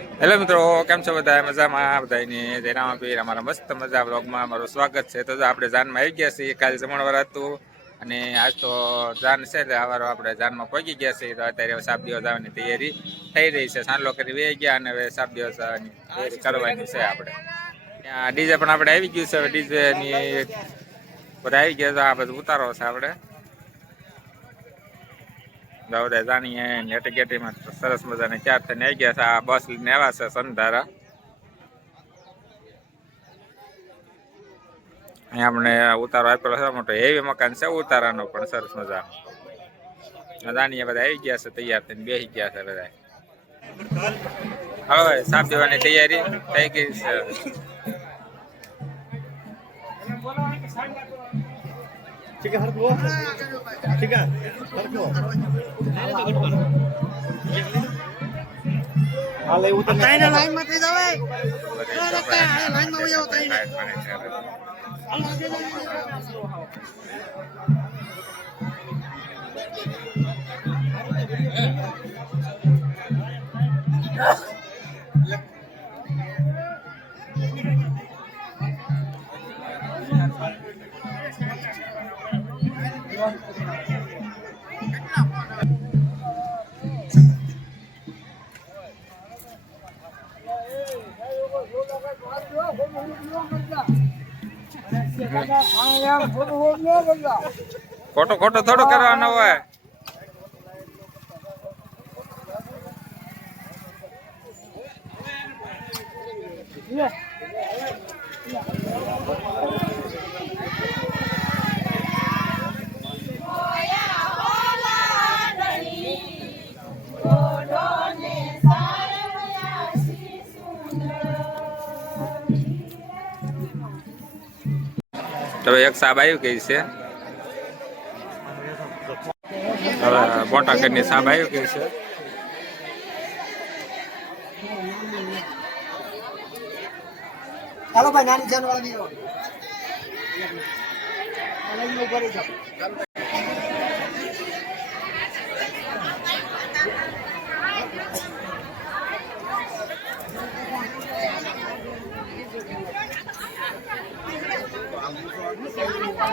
Hello મિત્રો, કેમ છો બધા? મજામાં બધાની જયરામ પીર અમારા મસ્ત મજા બ્લોગમાં અમારું સ્વાગત છે. તો આપણે જાનમાં આવી ગયા છીએ. કાલે જમણવાર હતું અને આજ તો જાન છે એટલે સવારે આપણે જાનમાં પહોંચી ગયા છીએ. તો અત્યારે સાત દિવસ આવવાની તૈયારી થઈ રહી છે. સાંજલો કરી વે ગયા અને હવે સાત દિવસ તૈયારી કરવાની છે. આપણે ત્યાં ડીજે પણ આપણે આવી ગયું છે. હવે ડીજે ની બધા આવી ગયા. આ બધું ઉતારો છે આપણે બધા જાણીએ નેટી ગેટીમાં સરસ મજાને ચાર થઈને આવી ગયા છે. આ બસ લઈને આવ્યા છે સંધારા. અહીંયા આપણે ઉતારો આપેલો છે મોટો હેવી મકાન છે ઉતારાનો પણ સરસ મજાનો. જાણીએ બધા આવી ગયા છે તૈયાર થઈને બેસી ગયા છે બધા. હવે સાપ દેવાની તૈયારી થઈ ગઈ છે. ठीक है हर को ठीक है हर को हाले उतर ताईने लाइन में થઈ જાવે અરે કઈ આ લાઈન માં વયો તાઈને ખોટો ખોટો થોડો કરવાનો હોય. તો એક સાહેબ આવ્યું ગઈ છે. હવે મોટા ઘરની સાહેબ આવ્યું ગઈ છે. ચાલો ભાઈ નાની જાન વાળી દીવો લાઈન માં ઉભા રહી જાઓ.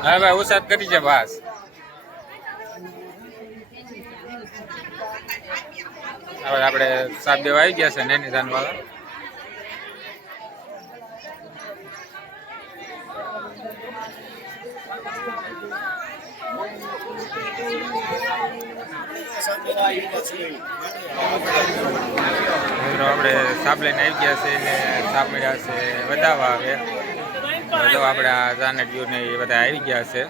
હા ભાઈ ઉસાદ કરી છે બસ. હવે આપણે સાત દેવા આવી ગયા છે નેની જાન વાળા. આપણે સાપ લઈને આવી ગયા છે ને સાપ મળ્યા છે વધાવવા આવે. જો આપણે આ જાનેટ વ્યૂ ને એ બધા આવી ગયા છે.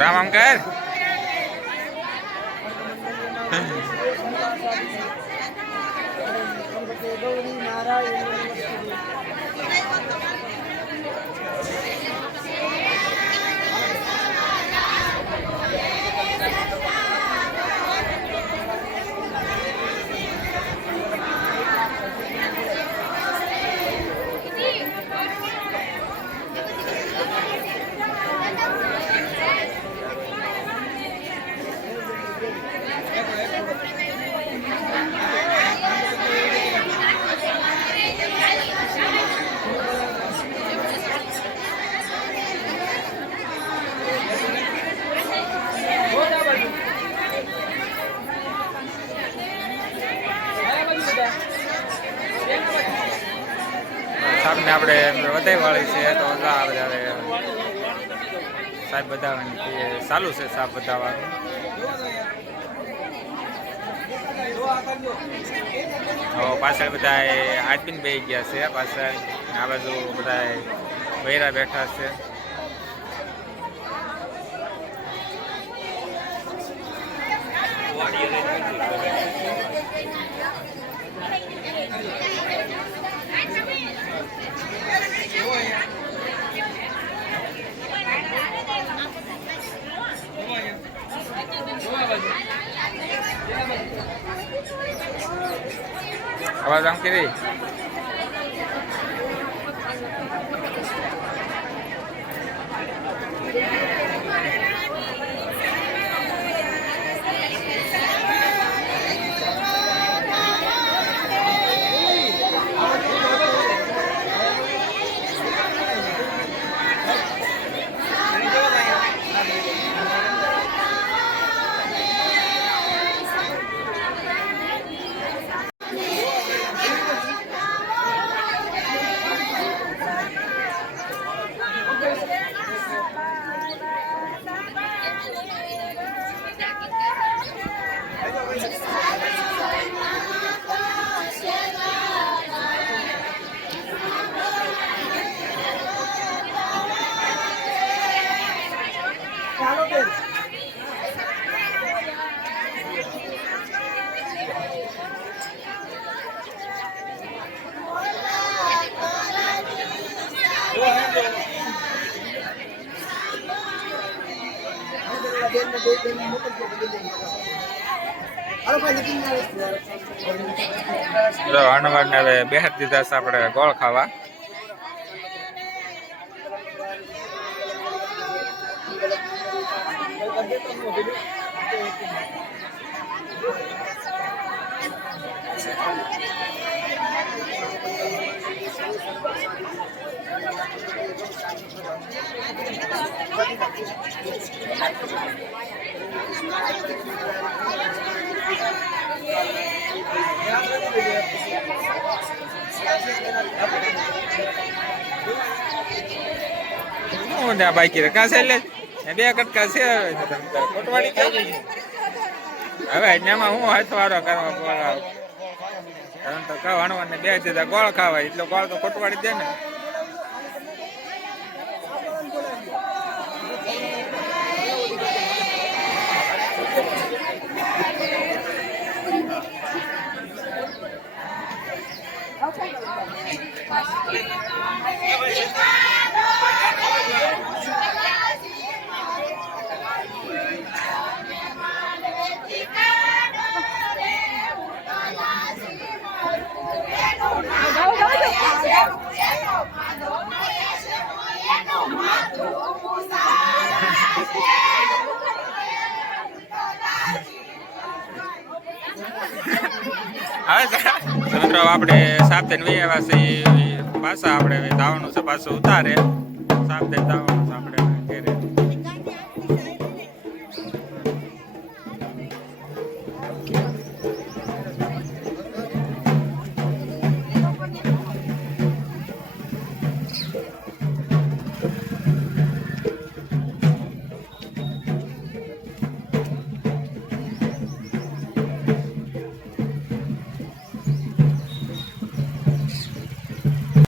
રામ આમ કર સાહેબને આપણે વધાઈ વાળી છે તો સાહેબ બધાવાની ચાલુ છે. સાહેબ બધાવાનું પાછળ બધા આદમીને બેસી ગયા છે. પાછળ આ બાજુ બધા વૈરા બેઠા છે. હવે આવાજ આમ કરી જો હનુમાન ને હવે બેહાર દીધા છે આપણે ગોળ ખાવા. બાકી રે કાં છે એટલે બે કટકા છે કોટવાડી હવે એમાં હું હાથવારો કરવા બોલાવ તો કહું હણવાને બે દીધા ગોળ ખાવાય એટલે ગોળ તો કોટવાડી દે ને. હવે મિત્રો આપણે સાપ થઈને વી આવ્યા છીએ પાછા આપણે ધાવાનું છે પાછું ઉતારે સાપ થઈને ધાવાનું છે આપણે ઘેરે.